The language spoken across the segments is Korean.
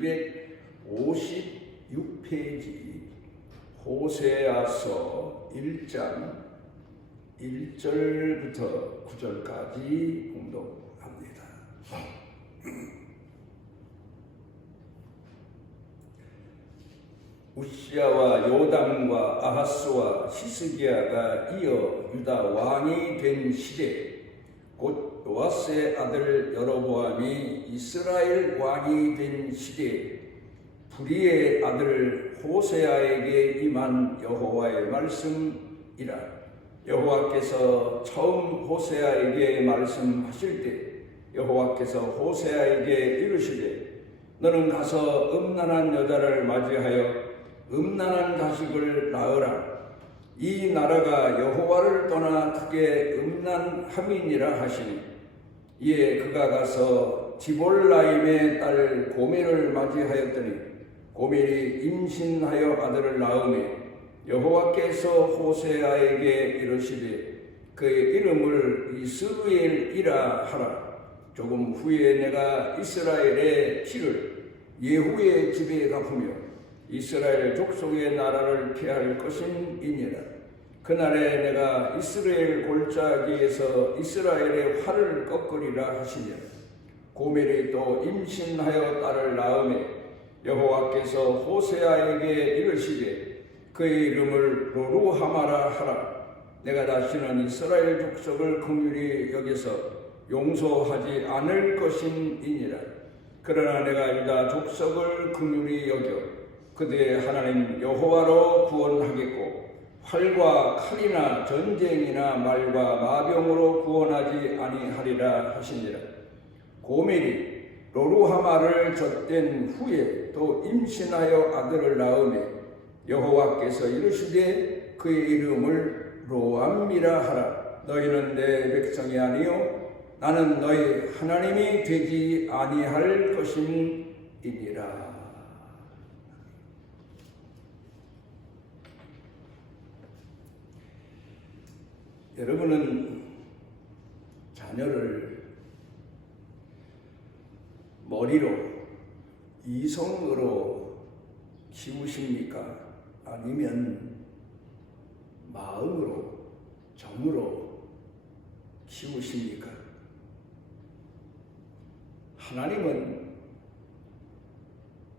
256페이지 호세아서 1장 1절부터 9절까지 공독합니다. 우시야와 요담과 아하스와 히스기야가 이어 유다 왕이 된 시대, 곧 요아스의 아들 여로보암이 이스라엘 왕이 된 시대에 부리의 아들 호세아에게 임한 여호와의 말씀이라. 여호와께서 처음 호세아에게 말씀하실 때 여호와께서 호세아에게 이르시되, 너는 가서 음란한 여자를 맞이하여 음란한 자식을 낳으라. 이 나라가 여호와를 떠나 크게 음란함이니라 하시니, 이에 그가 가서 디볼라임의 딸 고멜을 맞이하였더니 고멜이 임신하여 아들을 낳으매 여호와께서 호세아에게 이르시되, 그의 이름을 이스루엘이라 하라. 조금 후에 내가 이스라엘의 피를 예후의 집에 갚으며 이스라엘 족속의 나라를 피할 것임이니라. 그날에 내가 이스라엘 골짜기에서 이스라엘의 활을 꺾으리라 하시니라. 고멜이 또 임신하여 딸을 낳으매 여호와께서 호세아에게 이르시되, 그의 이름을 로루하마라 하라. 내가 다시는 이스라엘 족속을 긍휼히 여기서 용서하지 않을 것임이니라. 그러나 내가 유다 족속을 긍휼히 여겨 그들의 하나님 여호와로 구원하겠고, 활과 칼이나 전쟁이나 말과 마병으로 구원하지 아니하리라 하시니라. 고멜이 로루하마를 젖된 후에 또 임신하여 아들을 낳으매 여호와께서 이르시되, 그의 이름을 로암이라 하라. 너희는 내 백성이 아니요 나는 너희 하나님이 되지 아니할 것임이니라. 여러분은 자녀를 머리로, 이성으로 키우십니까? 아니면 마음으로, 정으로 키우십니까? 하나님은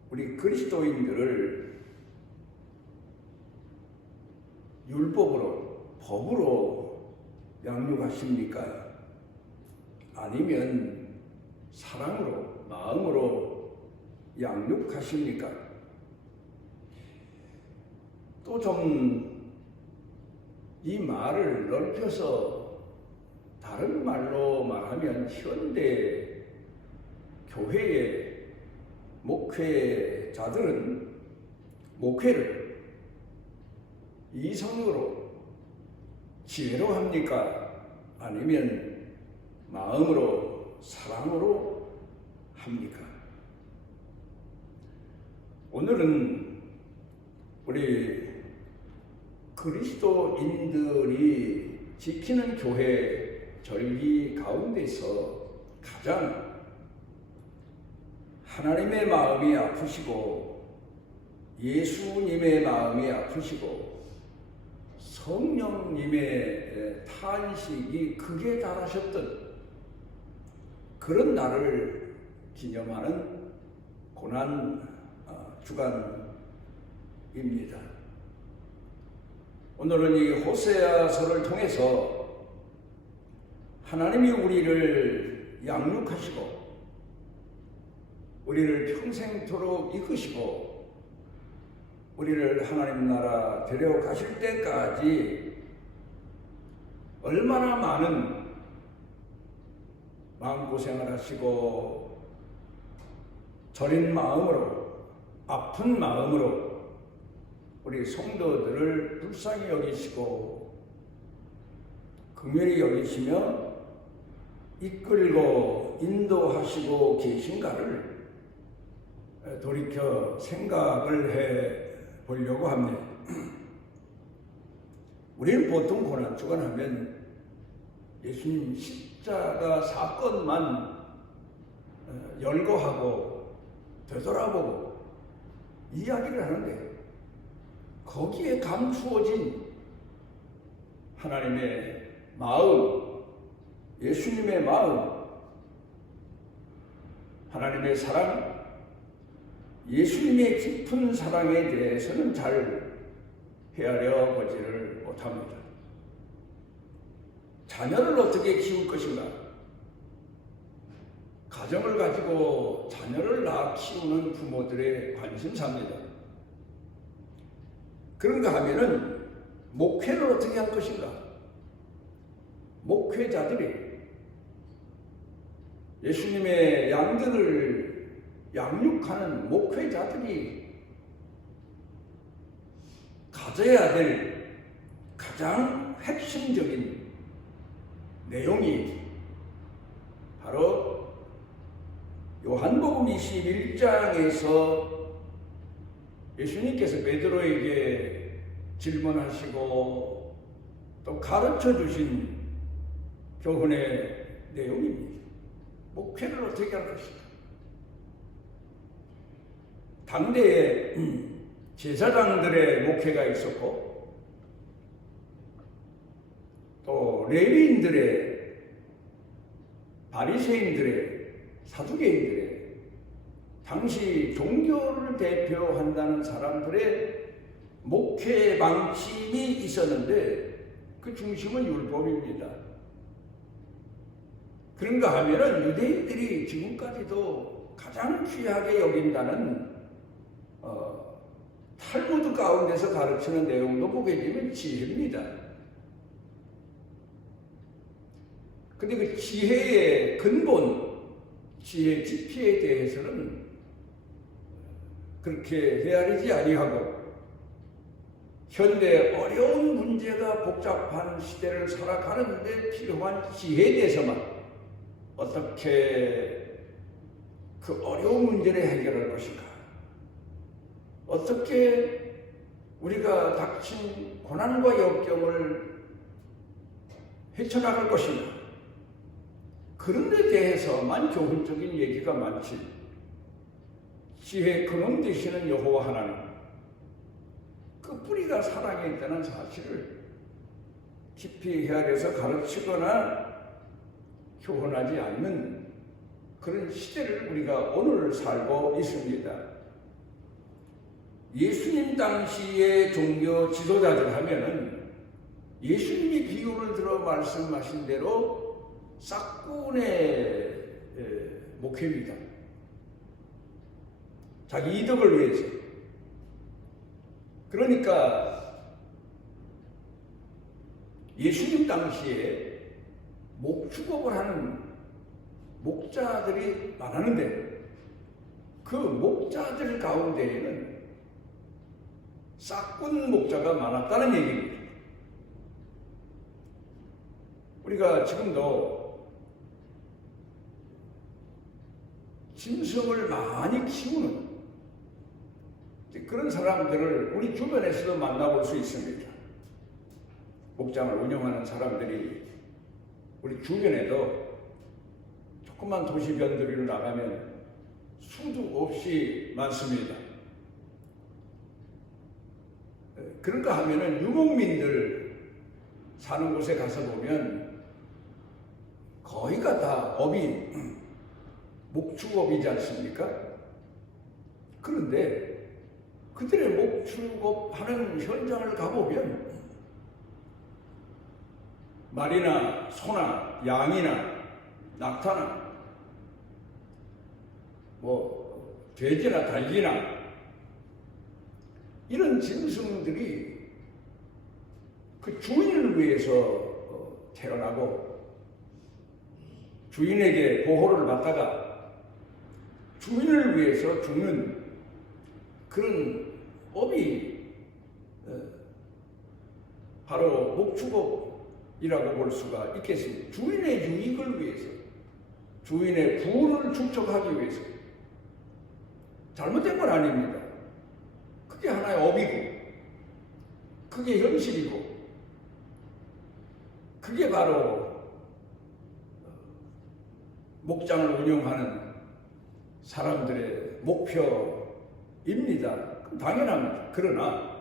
우리 그리스도인들을 율법으로, 법으로 양육하십니까? 아니면 사랑으로, 마음으로 양육하십니까? 또 좀 이 말을 넓혀서 다른 말로 말하면 현대 교회의 목회자들은 목회를 이성으로, 지혜로 합니까? 아니면 마음으로, 사랑으로 합니까? 오늘은 우리 그리스도인들이 지키는 교회 절기 가운데서 가장 하나님의 마음이 아프시고 예수님의 마음이 아프시고 성령님의 탄식이 극에 달하셨던 그런 날을 기념하는 고난 주간입니다. 오늘은 이 호세아서를 통해서 하나님이 우리를 양육하시고 우리를 평생토록 이끄시고 우리를 하나님 나라 데려가실 때까지 얼마나 많은 마음고생을 하시고 저린 마음으로, 아픈 마음으로 우리 성도들을 불쌍히 여기시고 긍휼히 여기시며 이끌고 인도하시고 계신가를 돌이켜 생각을 해 보려고 합니다. 우리는 보통 고난주간 하면 예수님 십자가 사건만 열거하고 되돌아보고 이야기를 하는데 거기에 감추어진 하나님의 마음, 예수님의 마음, 하나님의 사랑, 예수님의 깊은 사랑에 대해서는 잘 헤아려 보지를 못합니다. 자녀를 어떻게 키울 것인가? 가정을 가지고 자녀를 낳아 키우는 부모들의 관심사입니다. 그런가 하면은 목회를 어떻게 할 것인가? 목회자들이 예수님의 양들을 양육하는 목회자들이 가져야 될 가장 핵심적인 내용이 바로 요한복음 21장에서 예수님께서 베드로에게 질문하시고 또 가르쳐 주신 교훈의 내용입니다. 목회를 어떻게 할 것인가? 당대에 제사장들의 목회가 있었고 또 레위인들의, 바리새인들의, 사두개인들의, 당시 종교를 대표한다는 사람들의 목회 방침이 있었는데 그 중심은 율법입니다. 그런가 하면은 유대인들이 지금까지도 가장 귀하게 여긴다는 탈무드 가운데서 가르치는 내용도 보게 되면 지혜입니다. 근데 그 지혜의 근본, 지혜 지피에 대해서는 그렇게 헤아리지 아니하고 현대 어려운 문제가 복잡한 시대를 살아가는데 필요한 지혜에 대해서만 어떻게 그 어려운 문제를 해결할 것인가? 어떻게 우리가 닥친 고난과 역경을 헤쳐나갈 것인가? 그런 데 대해서만 교훈적인 얘기가 많지. 지혜의 근원 되시는 여호와 하나님, 그 뿌리가 사랑에 있다는 사실을 깊이 헤아려서 가르치거나 교훈하지 않는 그런 시대를 우리가 오늘 살고 있습니다. 예수님 당시의 종교 지도자들 하면은 예수님이 비유를 들어 말씀하신 대로 싹군의 목회입니다. 자기 이득을 위해서. 그러니까 예수님 당시에 목축업을 하는 목자들이 많았는데 그 목자들 가운데에는 싹군 목자가 많았다는 얘기입니다. 우리가 지금도 짐승을 많이 키우는 그런 사람들을 우리 주변에서도 만나볼 수 있습니다. 목장을 운영하는 사람들이 우리 주변에도 조그만 도시 변두리로 나가면 수도 없이 많습니다. 그런가 하면은 유목민들 사는 곳에 가서 보면 거의가 다 업이 목축업이지 않습니까? 그런데 그들의 목축업하는 현장을 가보면 말이나 소나 양이나 낙타나 돼지나 닭이나 이런 짐승들이 그 주인을 위해서 태어나고 주인에게 보호를 받다가 주인을 위해서 죽는 그런 업이 바로 목축업이라고 볼 수가 있겠습니다. 주인의 유익을 위해서, 주인의 부를 축적하기 위해서. 잘못된 건 아닙니다. 그게 하나의 업이고 그게 현실이고 그게 바로 목장을 운영하는 사람들의 목표입니다. 당연합니다. 그러나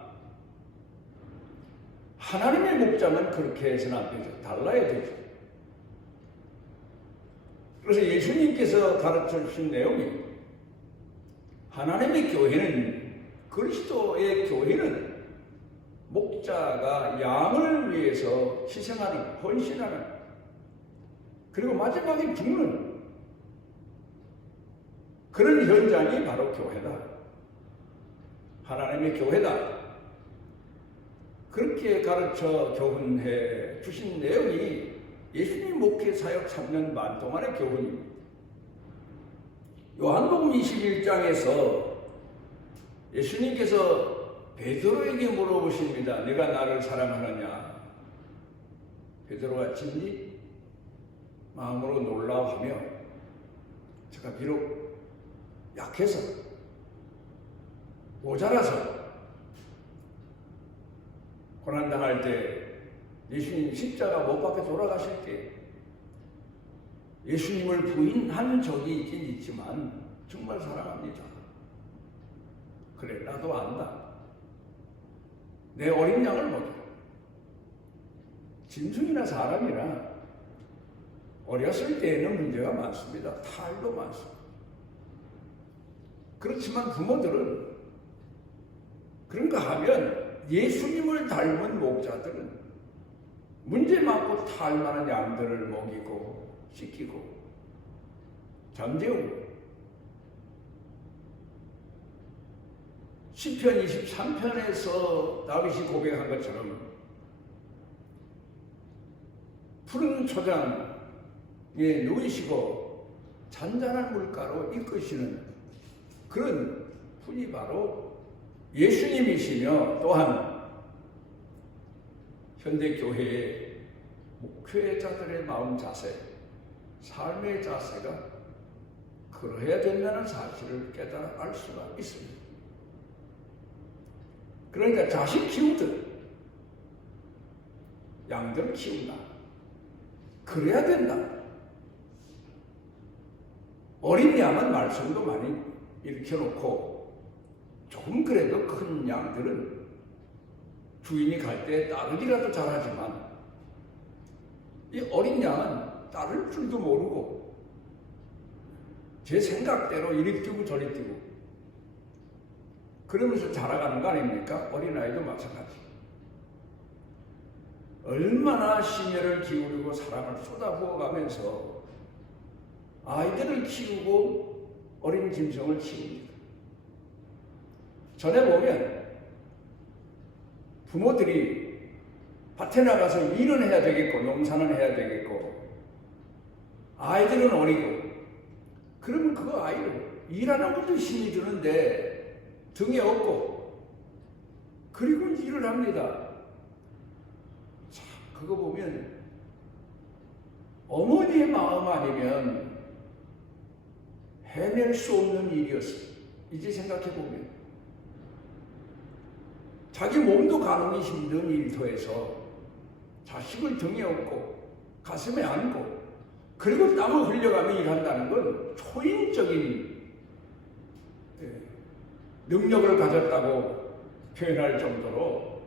하나님의 목자는 그렇게 해서는 안 되죠. 달라야 되죠. 그래서 예수님께서 가르쳐 주신 내용이 하나님의 교회는 그리스도의 교회는 목자가 양을 위해서 희생하는, 헌신하는, 그리고 마지막에 죽는 그런 현장이 바로 교회다. 하나님의 교회다. 그렇게 가르쳐 교훈해 주신 내용이 예수님 목회 사역 3년 반 동안의 교훈입니다. 요한복음 21장에서 예수님께서 베드로에게 물어보십니다. 네가 나를 사랑하느냐? 베드로가 진리 마음으로 놀라워하며 제가 비록 약해서 모자라서 고난당할 때 예수님 십자가 못 박혀 돌아가실 때 예수님을 부인한 적이 있긴 있지만 정말 사랑합니다. 그래, 나도 안다. 내 어린 양을 먹여. 짐승이나 사람이나 어렸을 때에는 문제가 많습니다. 탈도 많습니다. 그렇지만 부모들은 그런가 하면 예수님을 닮은 목자들은 문제 많고 탈 많은 양들을 먹이고 씻기고 잠재우고 시편 23편에서 다윗이 고백한 것처럼 푸른 초장에 누이시고 잔잔한 물가로 이끄시는 그런 분이 바로 예수님이시며 또한 현대교회의 목회자들의 마음 자세, 삶의 자세가 그러해야 된다는 사실을 깨달아 알 수가 있습니다. 그러니까 자식 키우듯 양들 키운다. 그래야 된다. 어린 양은 말썽도 많이 일으켜놓고 조금 그래도 큰 양들은 주인이 갈 때 따르기라도 잘하지만 이 어린 양은 따를 줄도 모르고 제 생각대로 이리 뛰고 저리 뛰고 그러면서 자라가는 거 아닙니까? 어린아이도 마찬가지. 얼마나 심혈을 기울이고 사랑을 쏟아부어가면서 아이들을 키우고 어린 짐승을 키웁니다. 전에 보면 부모들이 밭에 나가서 일은 해야 되겠고 농사는 해야 되겠고 아이들은 어리고 그러면 그거 아이를 일하는 것도 힘이 드는데 등에 업고 그리고 일을 합니다. 참 그거 보면 어머니의 마음 아니면 해낼 수 없는 일이었어요. 이제 생각해보면 자기 몸도 가늠이 힘든 일터에서 자식을 등에 업고 가슴에 안고 그리고 땀을 흘려가며 일한다는 건 초인적인 능력을 가졌다고 표현할 정도로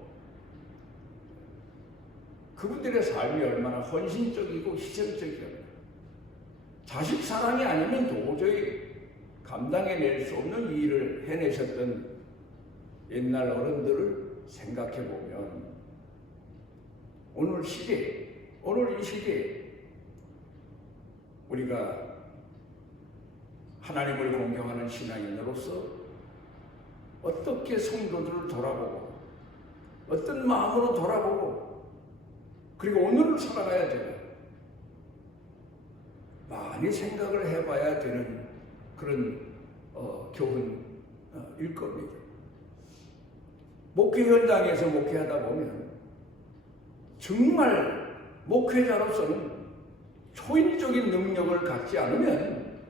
그분들의 삶이 얼마나 헌신적이고 희생적이었나. 자식 사랑이 아니면 도저히 감당해낼 수 없는 일을 해내셨던 옛날 어른들을 생각해보면 오늘 이 시대에 우리가 하나님을 공경하는 신앙인으로서 어떻게 성도들을 돌아보고 어떤 마음으로 돌아보고 그리고 오늘을 살아가야 되나 많이 생각을 해봐야 되는 그런 교훈일 겁니다. 목회 현장에서 목회하다 보면 정말 목회자로서는 초인적인 능력을 갖지 않으면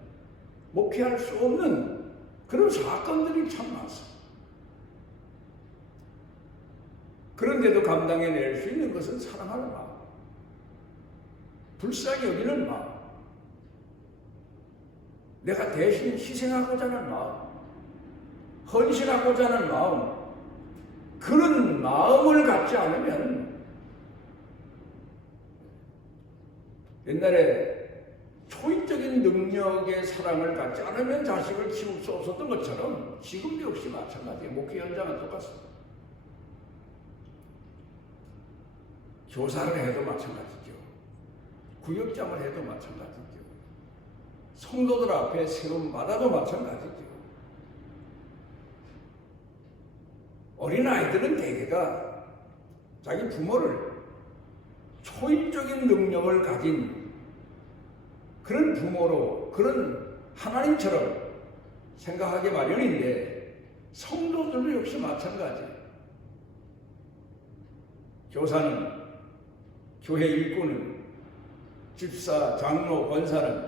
목회할 수 없는 그런 사건들이 참 많습니다. 그런데도 감당해낼 수 있는 것은 사랑하는 마음, 불쌍히 여기는 마음, 내가 대신 희생하고자 하는 마음, 헌신하고자 하는 마음, 그런 마음을 갖지 않으면 옛날에 초인적인 능력의 사랑을 갖지 않으면 자식을 키울 수 없었던 것처럼 지금도 역시 마찬가지예요. 목회 현장은 똑같습니다. 교사를 해도 마찬가지죠. 구역장을 해도 마찬가지죠. 성도들 앞에 세움 받아도 마찬가지죠. 어린아이들은 대개가 자기 부모를 초인적인 능력을 가진 그런 부모로, 그런 하나님처럼 생각하기 마련인데, 성도들도 역시 마찬가지. 교사는, 교회 일꾼은, 집사, 장로, 권사는,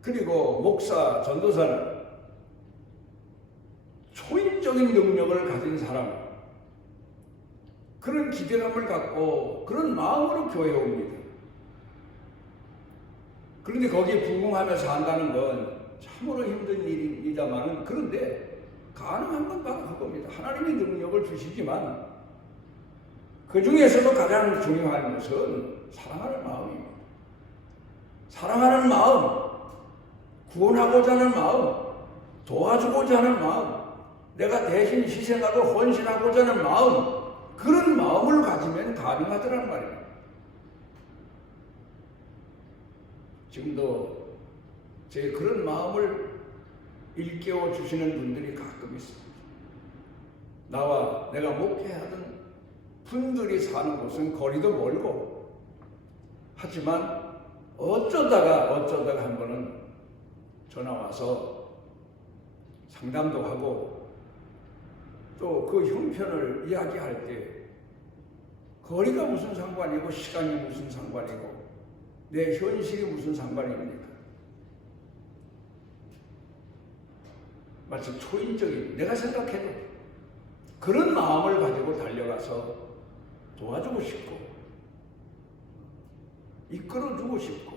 그리고 목사, 전도사는 초인적인 능력을 가진 사람, 그런 기대감을 갖고 그런 마음으로 교회에 옵니다. 그런데 거기에 부응하면서 한다는 건 참으로 힘든 일입니다만, 그런데 가능한 건 바로 그겁니다. 하나님이 능력을 주시지만 그 중에서도 가장 중요한 것은 사랑하는 마음입니다. 사랑하는 마음, 구원하고자 하는 마음, 도와주고자 하는 마음, 내가 대신 희생하고 헌신하고자 하는 마음, 그런 마음을 가지면 가능하더라는 말입니다. 지금도 제 그런 마음을 일깨워 주시는 분들이 가끔 있습니다. 나와 내가 목회하던 분들이 사는 곳은 거리도 멀고, 하지만 어쩌다가 한 번은 전화 와서 상담도 하고 또 그 형편을 이야기할 때 거리가 무슨 상관이고 시간이 무슨 상관이고 내 현실이 무슨 상관입니까? 마치 초인적인, 내가 생각해도 그런 마음을 가지고 달려가서 도와주고 싶고 이끌어주고 싶고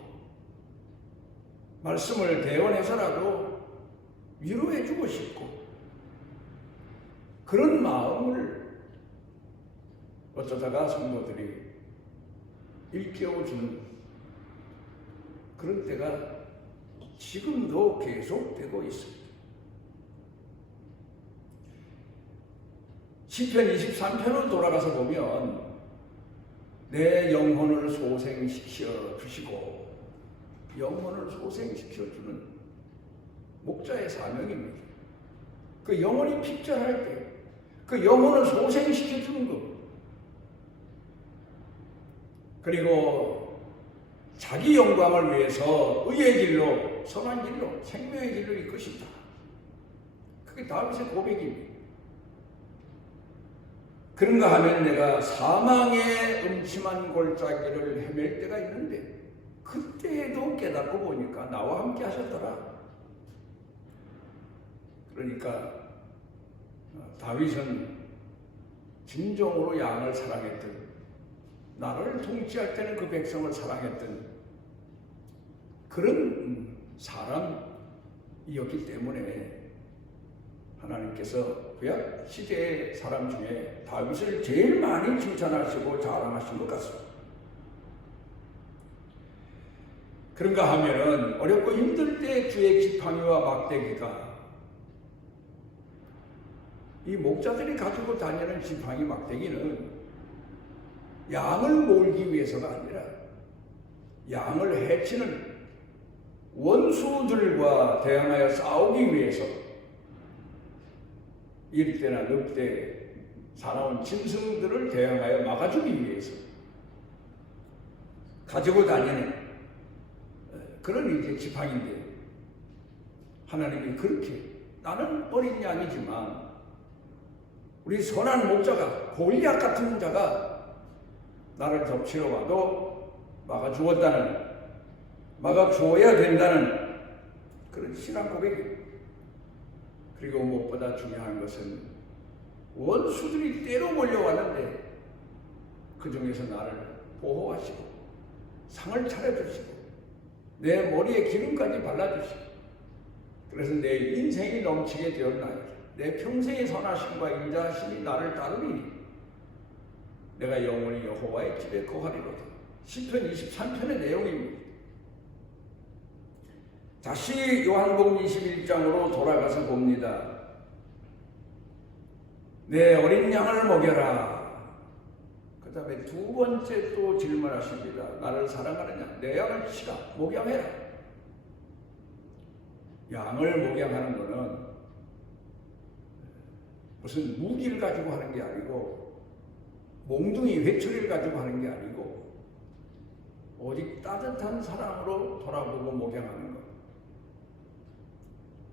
말씀을 대언해서라도 위로해주고 싶고, 그런 마음을 어쩌다가 성도들이 일깨워주는 그런 때가 지금도 계속되고 있습니다. 시편 23편을 돌아가서 보면 내 영혼을 소생시켜 주시고, 영혼을 소생시켜 주는 목자의 사명입니다. 그 영혼이 핍절할 때 그 영혼을 소생시켜 주는 겁니다. 그리고 자기 영광을 위해서 의의 길로, 선한 길로, 생명의 길로 이끄신다. 그게 다윗의 고백입니다. 그런가 하면 내가 사망의 음침한 골짜기를 헤맬 때가 있는데 그때에도 깨닫고 보니까 나와 함께 하셨더라. 그러니까 다윗은 진정으로 양을 사랑했던, 나를 통치할 때는 그 백성을 사랑했던 그런 사람이었기 때문에 하나님께서 구약 시대의 사람 중에 다윗을 제일 많이 칭찬하시고 자랑하신 것 같습니다. 그런가 하면은 어렵고 힘들 때 주의 지팡이와 막대기가, 이 목자들이 가지고 다니는 지팡이 막대기는 양을 몰기 위해서가 아니라 양을 해치는 원수들과 대항하여 싸우기 위해서, 일대나 늑대, 사나운 짐승들을 대항하여 막아주기 위해서 가지고 다니는 그런 이제 지팡인데, 하나님이 그렇게, 나는 어린 양이지만 우리 선한 목자가, 골리앗 같은 자가 나를 덮치러 와도 막아주었다는, 막아주어야 된다는 그런 신앙 고백입니다. 그리고 무엇보다 중요한 것은 원수들이 때로 몰려왔는데 그 중에서 나를 보호하시고 상을 차려주시고 내 머리에 기름까지 발라주시고, 그래서 내 인생이 넘치게 되었나이다. 내 평생의 선하심과 인자하심이 나를 따르니 내가 영원히 여호와의 집에 거하리로다. 시편 23편의 내용입니다. 다시 요한복음 21장으로 돌아가서 봅니다. 내 어린 양을 먹여라. 그 다음에 두 번째 또 질문하십니다. 나를 사랑하느냐? 내 양을 치라. 목양해라. 양을 목양하는 것은 무슨 무기를 가지고 하는 게 아니고 몽둥이 회초리를 가지고 하는 게 아니고 오직 따뜻한 사랑으로 돌아보고 목양하는 것.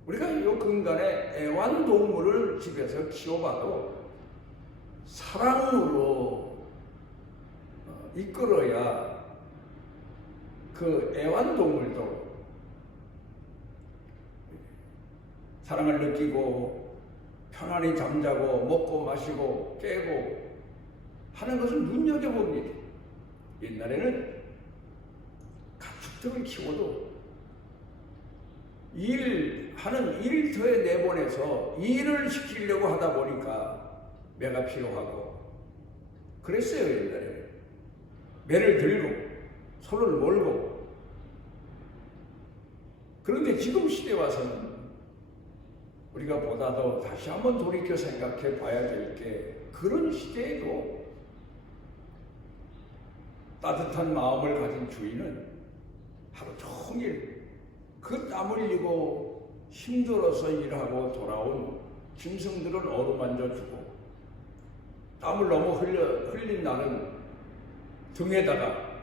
우리가 이 근간에 애완동물을 집에서 키워봐도 사랑으로 이끌어야 그 애완동물도 사랑을 느끼고 편안히 잠자고 먹고 마시고 깨고 하는 것을 눈여겨봅니다. 옛날에는 가축들을 키워도 일하는 일터에 내보내서 일을 시키려고 하다 보니까 매가 필요하고 그랬어요. 옛날에 매를 들고 소를 몰고. 그런데 지금 시대 와서는 우리가 보다 더 다시 한번 돌이켜 생각해 봐야 될 게 그런 시대에도 따뜻한 마음을 가진 주인은 하루 종일 그 땀 흘리고 힘들어서 일하고 돌아온 짐승들을 어루만져주고 땀을 너무 흘린 날은 등에다가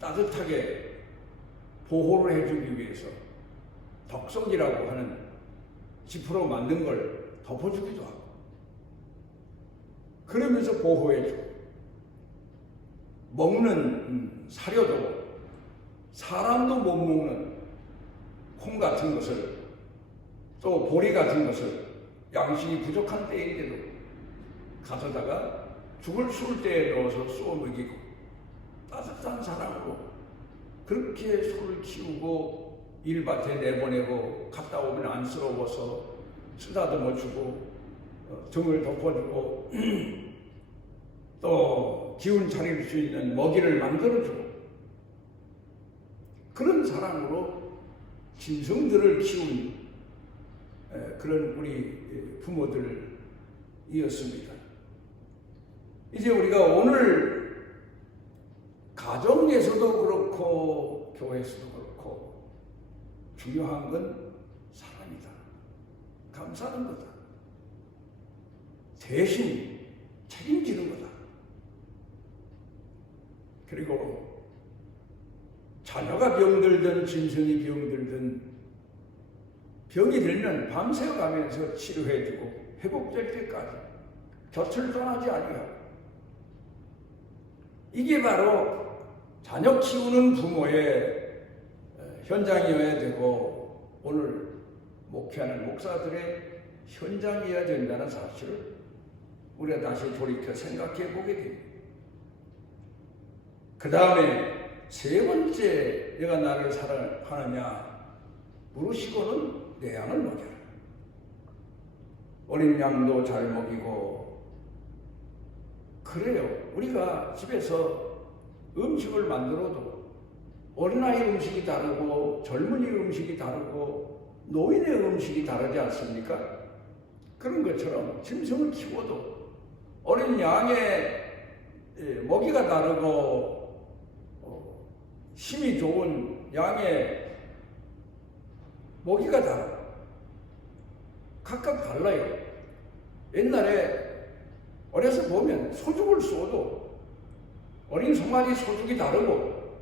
따뜻하게 보호를 해주기 위해서 덕석이라고 하는 지프로 만든 걸 덮어주기도 하고 그러면서 보호해주고 먹는 사료도 사람도 못 먹는 콩 같은 것을 또 보리 같은 것을 양식이 부족한 때인데도 가져다가 죽을 쏠 때에 넣어서 쏘 먹이고 따뜻한 사랑으로 그렇게 소를 키우고 일밭에 내보내고 갔다 오면 안쓰러워서 쓰다듬어 주고 등을 덮어주고 또 기운 차릴 수 있는 먹이를 만들어주고 그런 사랑으로 짐승들을 키운 그런 우리 부모들이었습니다. 이제 우리가 오늘 가정에서도 그렇고 교회에서도 그렇고 중요한 건 사랑이다. 감사하는 거다. 대신 책임지는 거다. 그리고 자녀가 병들든 짐승이 병들든 병이 들면 밤새워 가면서 치료해주고 회복될 때까지 곁을 떠나지 아니하고 이게 바로 자녀 키우는 부모의 현장이어야 되고 오늘 목회하는 목사들의 현장이어야 된다는 사실을 우리가 다시 돌이켜 생각해 보게 됩니다. 그 다음에 세 번째 내가 나를 사랑하느냐 물으시고는 내 양을 먹여라. 어린 양도 잘 먹이고 그래요. 우리가 집에서 음식을 만들어도 어린아이 음식이 다르고 젊은이 음식이 다르고 노인의 음식이 다르지 않습니까? 그런 것처럼 짐승을 키워도 어린 양의 먹이가 다르고 힘이 좋은 양의 먹이가 다르고 각각 달라요. 옛날에 어려서 보면 소죽을 쏘도 어린 송아지 소죽이 다르고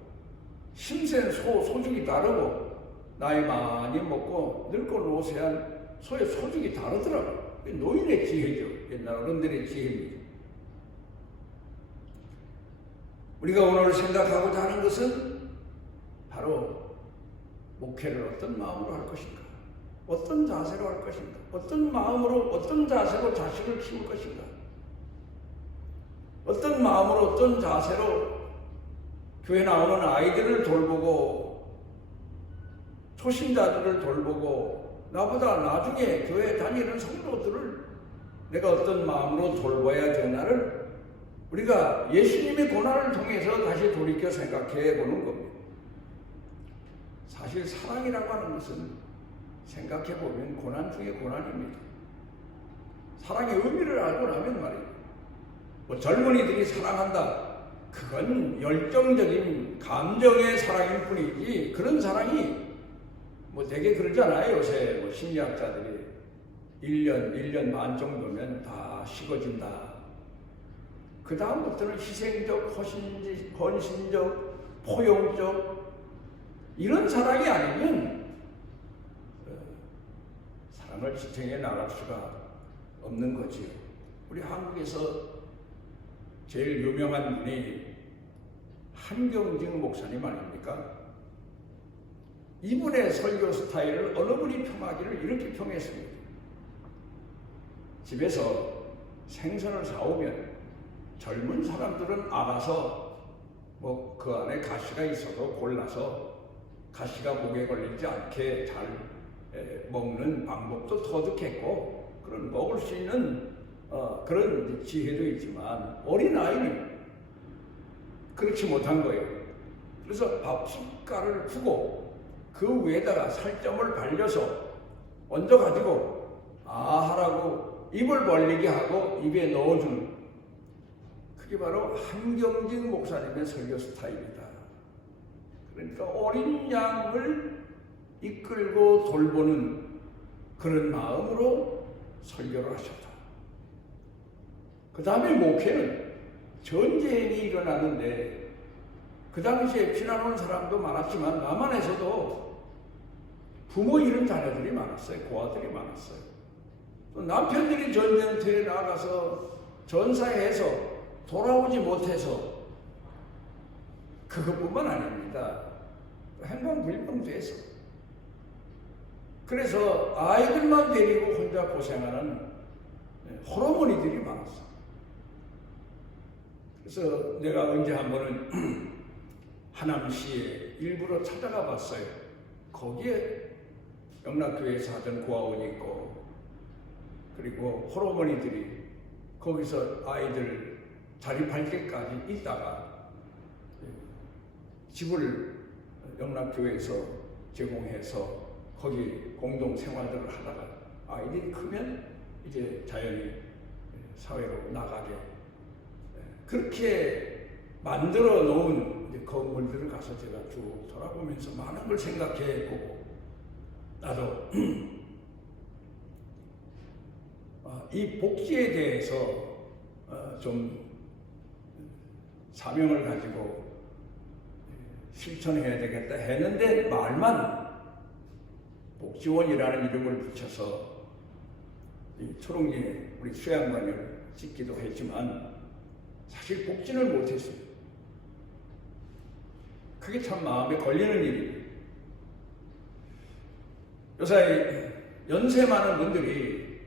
힘센 소죽이 다르고 나이 많이 먹고 늙고 노쇠한 소의 소죽이 다르더라고요. 노인의 지혜죠. 옛날 어른들의 지혜입니다. 우리가 오늘 생각하고자 하는 것은 바로 목회를 어떤 마음으로 할 것인가, 어떤 자세로 할 것인가, 어떤 마음으로 어떤 자세로 자식을 키울 것인가, 어떤 마음으로 어떤 자세로 교회 나오는 아이들을 돌보고 초신자들을 돌보고 나보다 나중에 교회 다니는 성도들을 내가 어떤 마음으로 돌봐야 되나를 우리가 예수님의 고난을 통해서 다시 돌이켜 생각해 보는 겁니다. 사실 사랑이라고 하는 것은 생각해 보면 고난 중에 고난입니다. 사랑의 의미를 알고 나면 말이에요. 뭐 젊은이들이 사랑한다. 그건 열정적인 감정의 사랑일 뿐이지 그런 사랑이 뭐 되게 그러잖아요. 요새 뭐 심리학자들이 1년 반 정도면 다 식어진다. 그 다음부터는 희생적, 헌신적, 포용적 이런 사랑이 아니면 사랑을 지탱해 나갈 수가 없는 거지요. 우리 한국에서 제일 유명한 분이 한경직 목사님 아닙니까? 이분의 설교 스타일을 어느 분이 평하기를 이렇게 평했습니다. 집에서 생선을 사오면 젊은 사람들은 알아서 뭐 그 안에 가시가 있어도 골라서 가시가 목에 걸리지 않게 잘 먹는 방법도 터득했고 그런 먹을 수 있는 그런 지혜도 있지만 어린아이는 그렇지 못한 거예요. 그래서 밥 숟갈을 푸고 그 위에다가 살점을 발려서 얹어가지고 하라고 입을 벌리게 하고 입에 넣어주는 그게 바로 한경직 목사님의 설교 스타일이다. 그러니까 어린 양을 이끌고 돌보는 그런 마음으로 설교를 하셨다. 그 다음에 목회는 전쟁이 일어나는데 그 당시에 피난 온 사람도 많았지만 남한에서도 부모 잃은 자녀들이 많았어요. 고아들이 많았어요. 또 남편들이 전쟁터에 나가서 전사해서 돌아오지 못해서 그것뿐만 아닙니다. 행방불명돼서 그래서 아이들만 데리고 혼자 고생하는 호르몬이들이 많았어. 그래서 내가 언제 한 번은 하남시에 일부러 찾아가 봤어요. 거기에 영락교회에서 하던 고아원이 있고 그리고 호르몬이들이 거기서 아이들 자립할 때까지 있다가 집을 영락교회에서 제공해서 거기 공동 생활들을 하다가 아이들이 크면 이제 자연히 사회로 나가게 그렇게 만들어 놓은 건물들을 가서 제가 쭉 돌아보면서 많은 걸 생각해 보고 나도 이 복지에 대해서 좀 사명을 가지고 실천해야 되겠다 했는데 말만 복지원이라는 이름을 붙여서 이 초롱리에 우리 수양관을 짓기도 했지만 사실 복지는 못했어요. 그게 참 마음에 걸리는 일이에요. 요새 연세 많은 분들이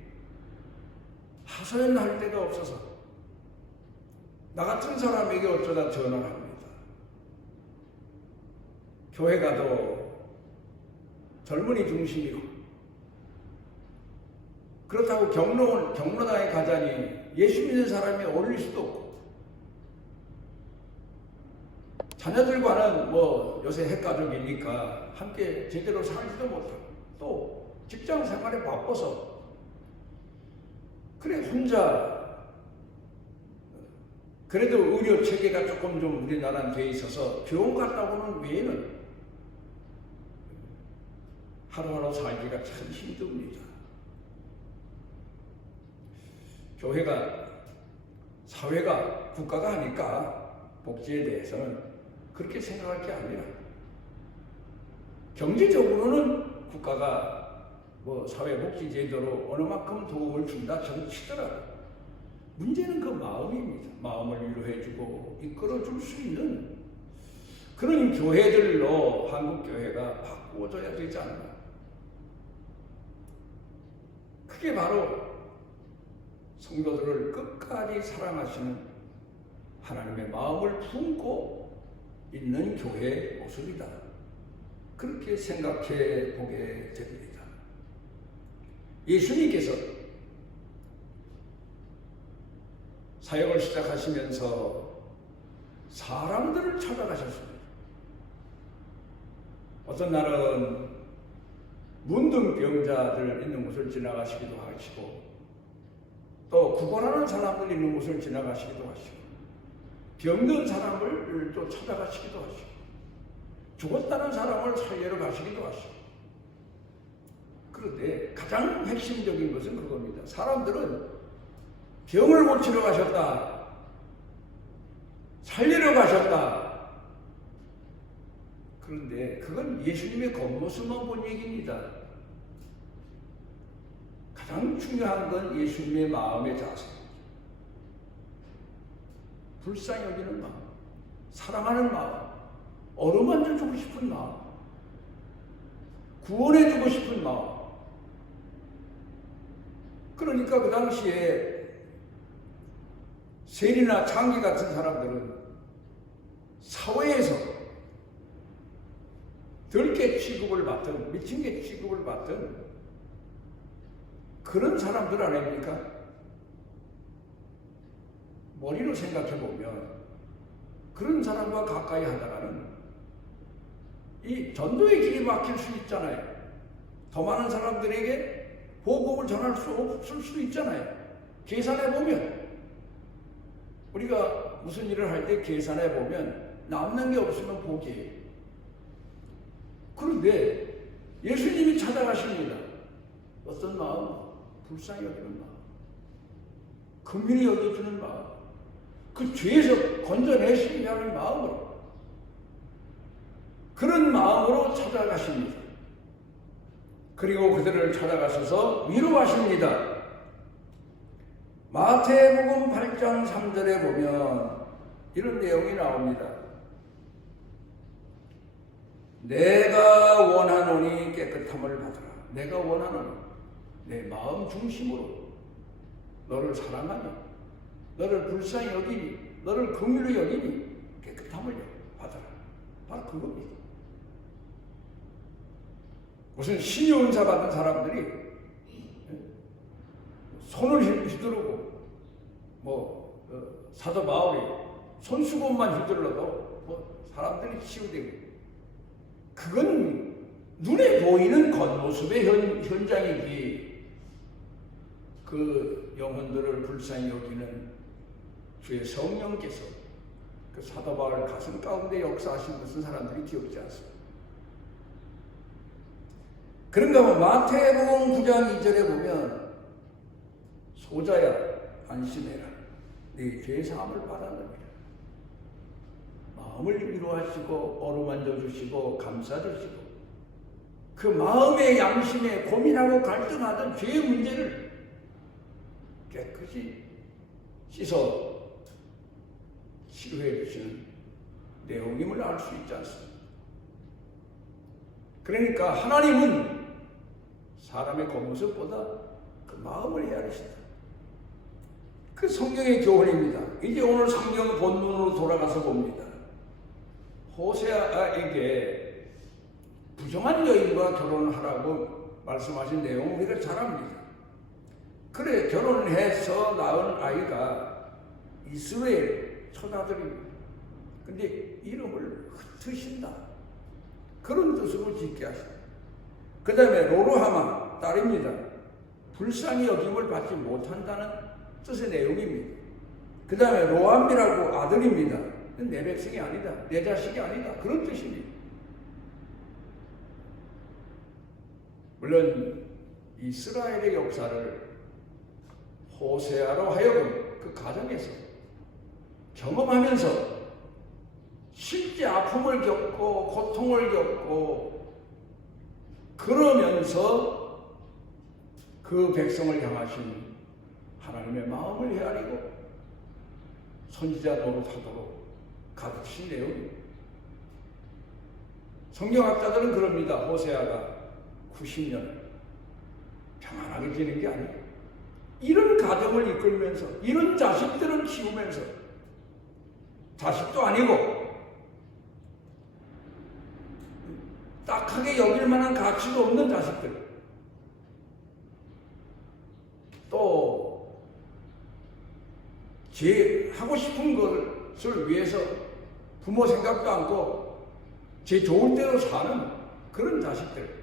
하소연할 데가 없어서 나 같은 사람에게 어쩌다 전화를 합니다. 교회 가도 젊은이 중심이고 그렇다고 경로당에 가자니 예수 믿는 사람이 어울릴 수도 없고 자녀들과는 뭐 요새 핵가족이니까 함께 제대로 살지도 못하고 또 직장 생활에 바빠서 그래 혼자 그래도 의료 체계가 조금 좀 우리나라는 돼 있어서 병원 갔다 오는 외에는 하루하루 살기가 참 힘듭니다. 교회가 사회가 국가가 하니까 복지에 대해서는 그렇게 생각할 게 아니라 경제적으로는 국가가 뭐 사회복지제도로 어느 만큼 도움을 준다 치더라도 문제는 그 마음입니다. 마음을 위로해주고 이끌어줄 수 있는 그런 교회들로 한국교회가 바꾸어져야 되지 않나. 그게 바로 성도들을 끝까지 사랑하시는 하나님의 마음을 품고 있는 교회의 모습이다. 그렇게 생각해 보게 됩니다. 예수님께서 사역을 시작하시면서 사람들을 찾아가셨습니다. 어떤 날은 문둥병자들 있는 곳을 지나가시기도 하시고, 또 구걸하는 사람들 있는 곳을 지나가시기도 하시고, 병든 사람을 또 찾아가시기도 하시고, 죽었다는 사람을 살리러 가시기도 하시고. 그런데 가장 핵심적인 것은 그겁니다. 사람들은 병을 고치러 가셨다, 살리러 가셨다. 그런데 그건 예수님의 겉모습만 본 얘기입니다. 가장 중요한 건 예수님의 마음의 자세. 불쌍히 여기는 마음, 사랑하는 마음, 어루만져 주고 싶은 마음, 구원해 주고 싶은 마음. 그러니까 그 당시에 세리나 장기 같은 사람들은 사회에서 덜게 취급을 받든 미친 게 취급을 받든 그런 사람들 아닙니까? 머리로 생각해 보면 그런 사람과 가까이 하다가는 이 전도의 길이 막힐 수 있잖아요. 더 많은 사람들에게 복음을 전할 수 없을 수도 있잖아요. 계산해 보면, 우리가 무슨 일을 할 때 계산해 보면 남는 게 없으면 복이에요. 그런데 예수님이 찾아가십니다. 어떤 마음? 불쌍히 여기는 마음, 긍휼히 여겨주는 마음, 그 죄에서 건져내시기 위한 마음으로, 그런 마음으로 찾아가십니다. 그리고 그들을 찾아가셔서 위로하십니다. 마태복음 8장 3절에 보면 이런 내용이 나옵니다. 내가 원하노니 깨끗함을 받으라. 내가 원하노니, 내 마음 중심으로 너를 사랑하며 너를 불쌍히 여기니 너를 긍휼히 여기니 깨끗함을 받아라. 바로 그겁니다. 무슨 신유 은사 받은 사람들이 손을 휘두르고 사도 바울이 손수건만 휘둘러도 사람들이 치유되고, 그건 눈에 보이는 겉모습의 현장이지, 그 영혼들을 불쌍히 여기는 주의 성령께서 그 사도 바울 가슴 가운데 역사하신 것은 사람들이 기억지 않습니다. 그런가 하면 마태복음 9장 2절에 보면 소자야 안심해라, 네 죄사함을 받았느니라. 마음을 위로하시고 어루만져 주시고 감싸 주시고, 그 마음의 양심에 고민하고 갈등하던 죄의 문제를 깨끗이 씻어 치료해 주시는 내용임을 알 수 있지 않습니까? 그러니까 하나님은 사람의 겉모습보다 그 마음을 헤아리신다. 그 성경의 교훈입니다. 이제 오늘 성경 본문으로 돌아가서 봅니다. 호세아에게 부정한 여인과 결혼하라고 말씀하신 내용 우리가 잘 압니다. 그래, 결혼을 해서 낳은 아이가 이스라엘 처자들입니다. 근데 이름을 흩으신다, 그런 뜻으로 짓게 하십니다. 그 다음에 로루하마 딸입니다. 불쌍히 여김을 받지 못한다는 뜻의 내용입니다. 그 다음에 로암이라고 아들입니다. 내 백성이 아니다, 내 자식이 아니다, 그런 뜻입니다. 물론 이스라엘의 역사를 호세아로 하여금 그 가정에서 경험하면서 실제 아픔을 겪고 고통을 겪고 그러면서 그 백성을 향하신 하나님의 마음을 헤아리고 선지자 노릇하도록 가르친 내용입니다. 성경학자들은 그럽니다. 호세아가 90년 평안하게 지낸 게 아니에요. 이런 가정을 이끌면서 이런 자식들을 키우면서, 자식도 아니고 딱하게 여길 만한 가치도 없는 자식들, 또 제 하고 싶은 것을 위해서 부모 생각도 않고 제 좋을 대로 사는 그런 자식들,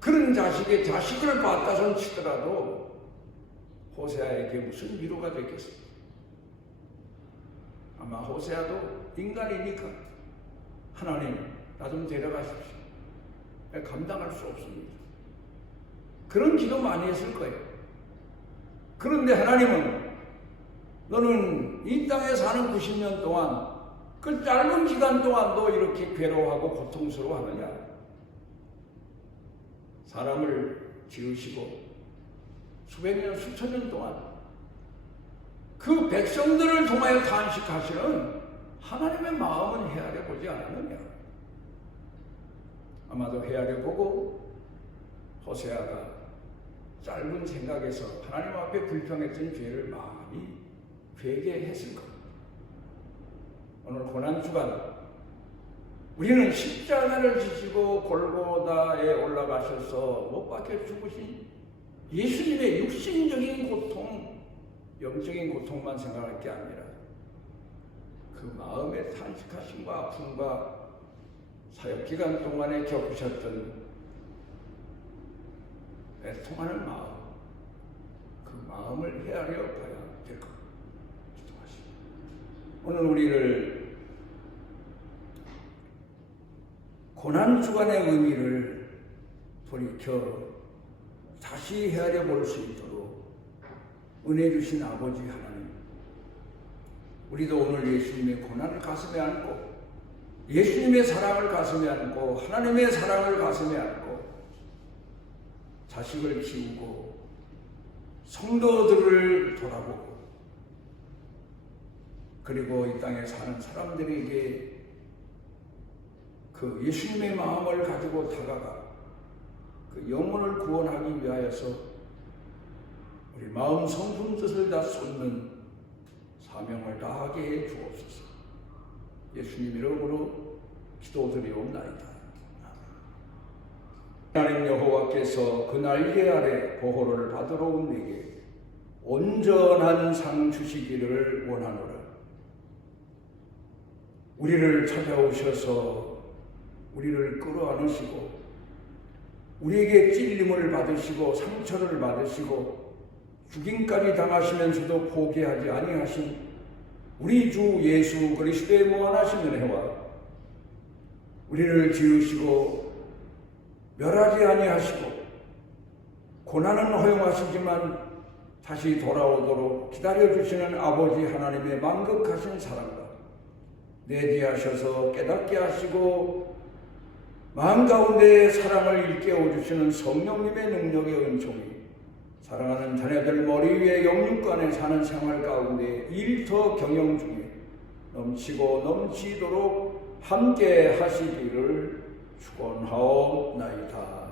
그런 자식의 자식을 봤다손 치더라도 호세아에게 무슨 위로가 되겠습니까? 아마 호세아도 인간이니까 하나님 나 좀 데려가십시오. 감당할 수 없습니다. 그런 기도 많이 했을 거예요. 그런데 하나님은 너는 이 땅에 사는 90년 동안 그 짧은 기간 동안도 이렇게 괴로워하고 고통스러워하느냐? 사람을 지으시고 수백 년, 수천 년 동안 그 백성들을 통하여 탄식하시는 하나님의 마음은 헤아려 보지 않았느냐? 아마도 헤아려 보고 호세아가 짧은 생각에서 하나님 앞에 불평했던 죄를 많이 회개했을 겁니다. 오늘 고난주간 우리는 십자가를 지시고 골고다에 올라가셔서 못 박혀 죽으신 예수님의 육신적인 고통, 영적인 고통만 생각할 게 아니라 그 마음의 탄식하심과 아픔과 사역기간 동안에 겪으셨던 애통하는 마음, 그 마음을 헤아려 봐야 될 겁니다. 기도하십시오. 오늘 우리를 고난주간의 의미를 돌이켜 다시 헤아려 볼 수 있도록 은혜 주신 아버지 하나님, 우리도 오늘 예수님의 고난을 가슴에 안고 예수님의 사랑을 가슴에 안고 하나님의 사랑을 가슴에 안고 자식을 키우고 성도들을 돌아보고 그리고 이 땅에 사는 사람들에게 그 예수님의 마음을 가지고 다가가 그 영혼을 구원하기 위하여서 우리 마음 성품 뜻을 다 쏟는 사명을 다하게 해 주옵소서. 예수님 이름으로 기도드리옵나이다. 하나님 여호와께서 그 날개 아래 보호를 받으러 온 내게 온전한 상 주시기를 원하노라. 우리를 찾아오셔서 우리를 끌어안으시고 우리에게 찔림을 받으시고 상처를 받으시고 죽임까지 당하시면서도 포기하지 아니하신 우리 주 예수 그리스도의 무한하신 은혜와 우리를 지으시고 멸하지 아니하시고 고난은 허용하시지만 다시 돌아오도록 기다려주시는 아버지 하나님의 만극하신 사랑과 내재하셔서 깨닫게 하시고 마음 가운데 사랑을 일깨워주시는 성령님의 능력의 은총이 사랑하는 자녀들 머리 위에 영육간에 사는 생활 가운데 일터 경영 중에 넘치고 넘치도록 함께 하시기를 축원하옵나이다.